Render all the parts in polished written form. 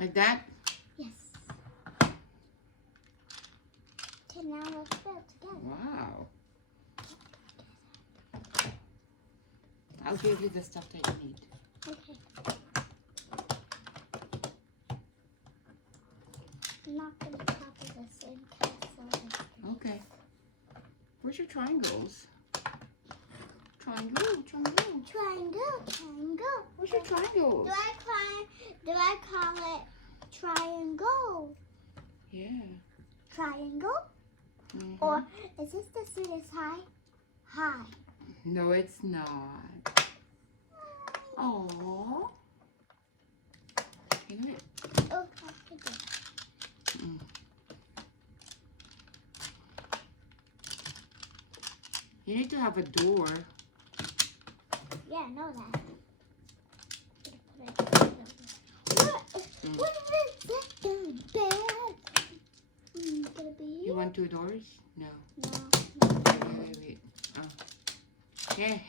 Like that? Yes. Okay, now let's build together. Wow. I'll give you the stuff that you need. Okay. I'm not going to copy the same castle. Okay. Where's your triangles? Triangle, triangle. Triangle. Where's your triangles? Do I call it triangle? Yeah. Triangle? Mm-hmm. Or is this the sweetest high? High. No, it's not. Oh. Can it? Oh, I can do it. You need to have a door. Yeah, I know that. What is that gonna be? Gonna be? You want 2 doors? No. No. Wait. Oh. Here.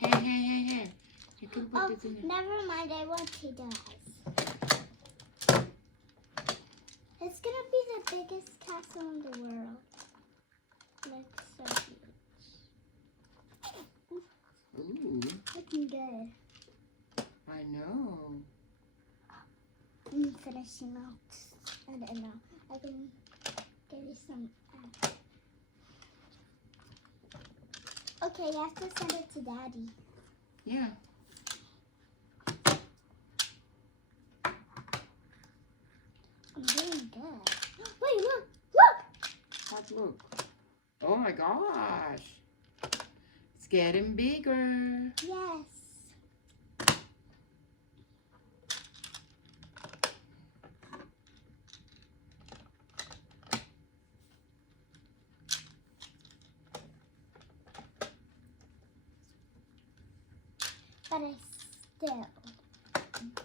You can put this in there. Never mind. I want 2 doors. It's gonna be the biggest castle in the world. Like so huge. Ooh. Looking good. I know. I'm finishing out. I don't know. I can give you some. Okay, you have to send it to Daddy. Yeah. I'm doing good. Wait, look! What, look? Oh my gosh. It's getting bigger. Yes. But I still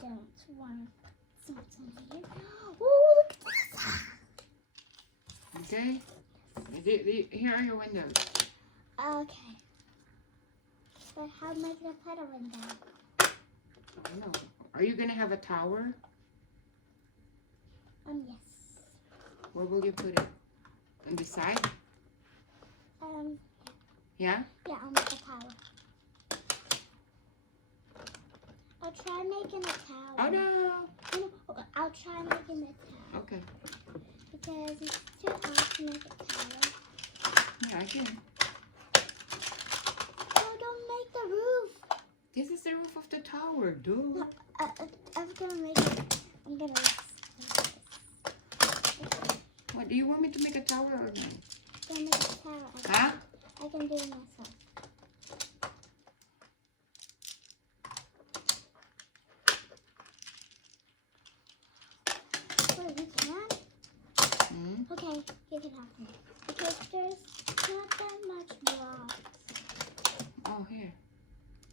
don't want something here. Oh, look at this! Okay? Here are your windows. Okay. But how am I going to put a window? I don't know. Are you going to have a tower? Yes. Where will you put it? On the side? Yeah? Yeah, I'll make a tower. I'll try making a tower. Oh no! I'll try making a tower. Okay. Because it's too hard to make a tower. Yeah, I can. Oh, don't make the roof. This is the roof of the tower, dude. No, I'm gonna make it. I'm gonna make this. What, do you want me to make a tower or no? I'm gonna make a tower. Huh? I can do it myself. Wait, we can? Hmm? Okay, you can help me. Because there's not that much blocks. Oh, here.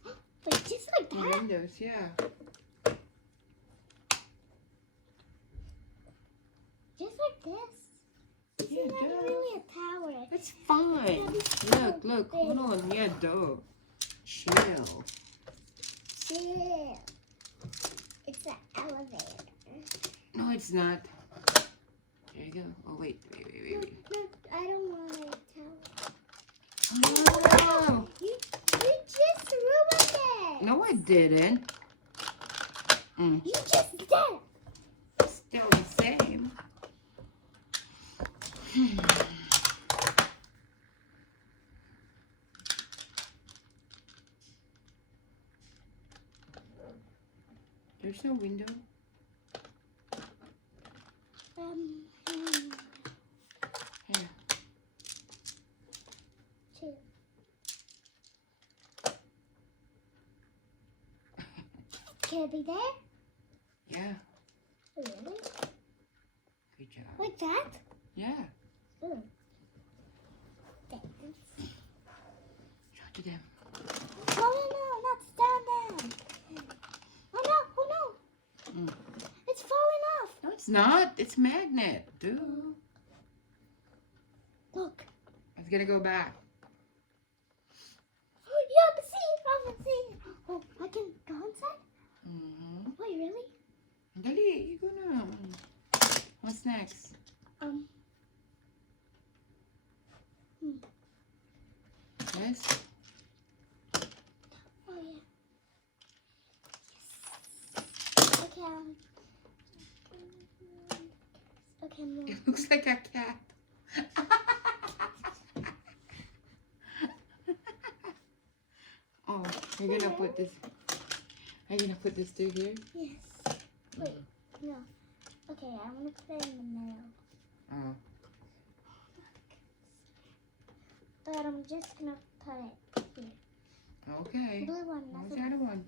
But just like The that? windows, yeah. Just like this? This Yeah, is not duh. really a tower. It's fine. Look, hold on. Yeah, duh. Chill. Chill. It's an elevator. No, it's not. There you go. Oh, wait. No, I don't want a tower. Oh, You just ruined it. no, I didn't. You just did. Still the same. There's no window. Here. Two. Can it be there? Yeah. Really? Good job. Like that? Yeah. Ooh. Thanks. Show to them. No, not stand there. Oh no. Mm. It's falling off. No, it's not. It's magnet. Dude. Look. It's gonna go back. Yeah, but see. Oh, I can go inside? Mm-hmm. Wait, really? Dali, you go na. What's next? This? Oh yeah. Okay. Okay, move. It looks like a cat. Oh, you're gonna put this. Are you gonna put this through here? Yes. Wait, no. Okay, I'm gonna put it in the middle. Oh. But I'm just gonna put it here. Okay. Blue one, Where's that's the other one?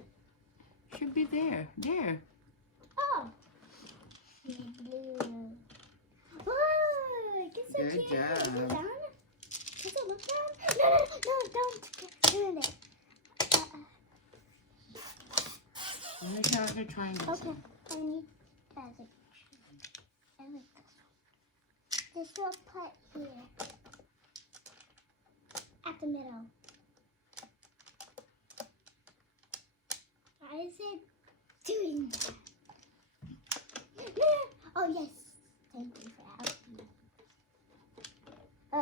Should be there. There. Oh! Yeah, blue. Whoa! I guess I Good can't put it job. down. Does it look down? No, don't do it. Let me try to try and get Okay, some. I need that. I like this one. This will put here. At the middle. Why is it doing that? Oh yes. Thank you for helping me.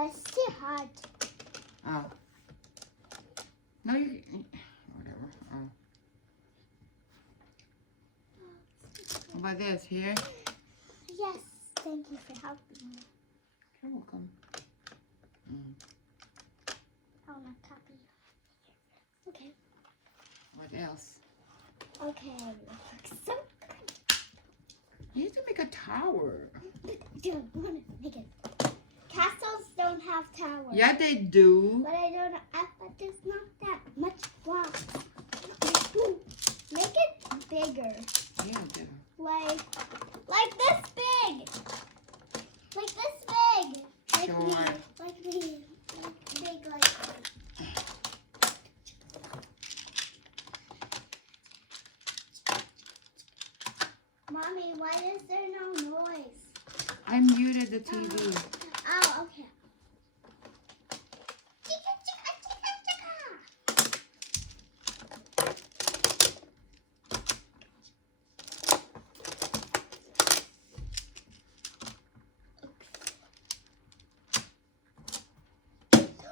It's too hard. Oh. No, you. Whatever. Oh. How about this here? Yes, thank you for helping me. You're welcome. I want to copy. Okay. What else? Okay. Looks so good. You need to make a tower. I don't want to make it. Castles don't have towers. Yeah, they do. But I don't. But there's not that much blocks. Make it bigger. Yeah, they do. Like this big. Like this big. Like Sure. me. Like me. Like big like this. Mommy, why is there no noise? I muted the TV. Oh, okay.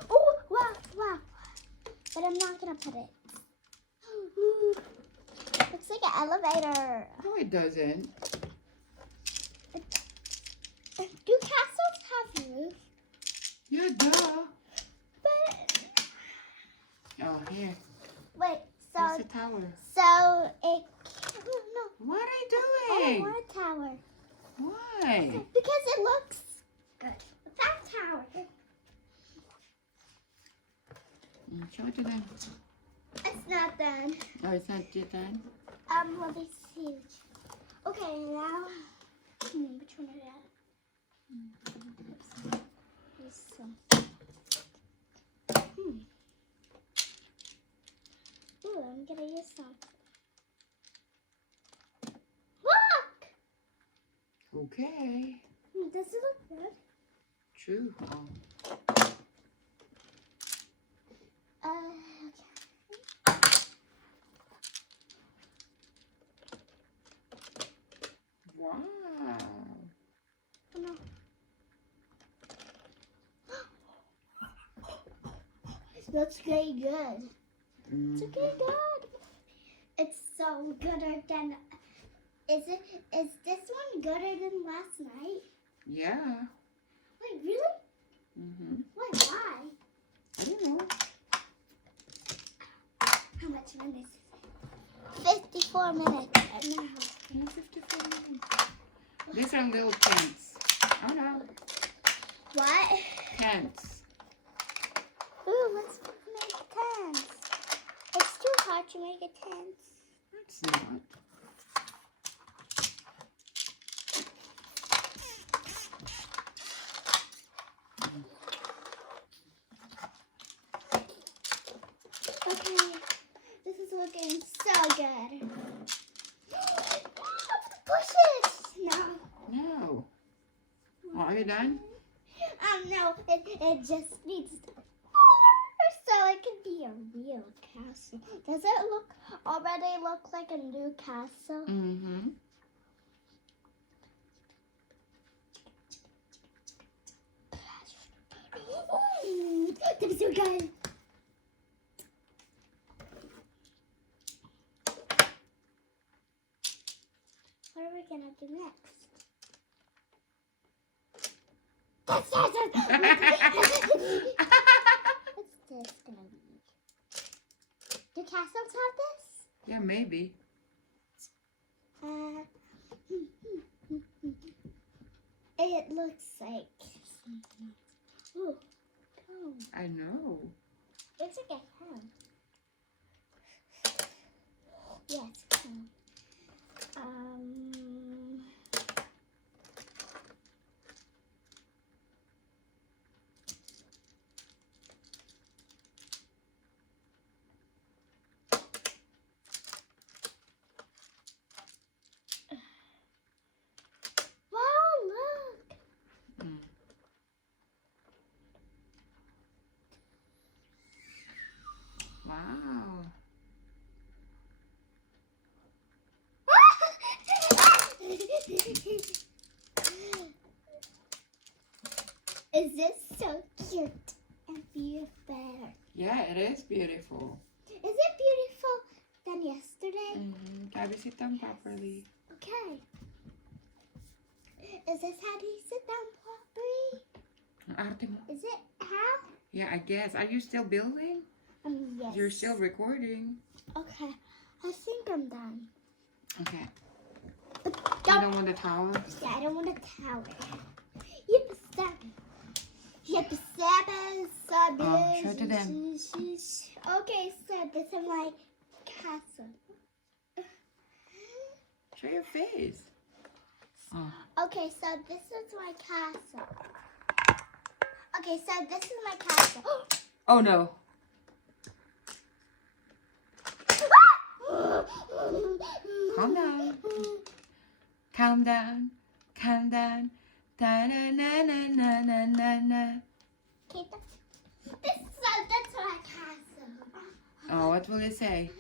Oh, wow. But I'm not gonna put it. Looks like an elevator. No, it doesn't. Do castles have roofs? Yeah, duh. But Oh, here. wait, There's the tower. so it. No, What are I you don't doing? want a tower Why? because it looks good. That tower. Show it to them. It's not done. Oh, it's not yet done? Well, this is huge. Okay, now. Which one are you at? Oops. Use some. Ooh, I'm gonna use some. Look! Okay. Does it look good? True. Oh. Wow. Oh, no. It looks very good. It's okay, good. It's so gooder than. Is this one gooder than last night? Yeah. Wait, really? Mm-hmm. Why? I don't know. How much minutes is it? 54 minutes. No. Yeah, 54 minutes. These are little tents. Oh no. What? Tents. Ooh, let's make tents. It's too hard to make a tent. It's not. Okay, this is looking so good. Push it. No. No. Oh, are you done? No, it just needs more so it can be a real castle. Does it already look like a new castle? Mm-hmm. That's so good. What are we gonna do next? What's this gonna be? Do castles have this? Yeah, maybe. It looks like something. Ooh, comb. I know. It's like a comb. Yeah, it's a comb. Wow, look. Mm. Wow. Is this so cute and beautiful? Yeah, it is beautiful. Is it beautiful than yesterday? Mm-hmm. Gabby, sit down properly. Okay. Is this how you sit down properly? Arte mo. Is it how? Yeah, I guess. Are you still building? Yes. You're still recording. Okay. I think I'm done. Okay. You don't want the towel? Yeah, I don't want a tower. Yep, seven. Yep, seven. Oh, show it to them. Okay, so this is my castle. Show your face. Oh. Okay, so this is my castle. Okay, so this is my castle. Oh no. Calm down. Calm down. Calm down. Da na na na na na na na. Okay, that's my castle. Oh, what will it say?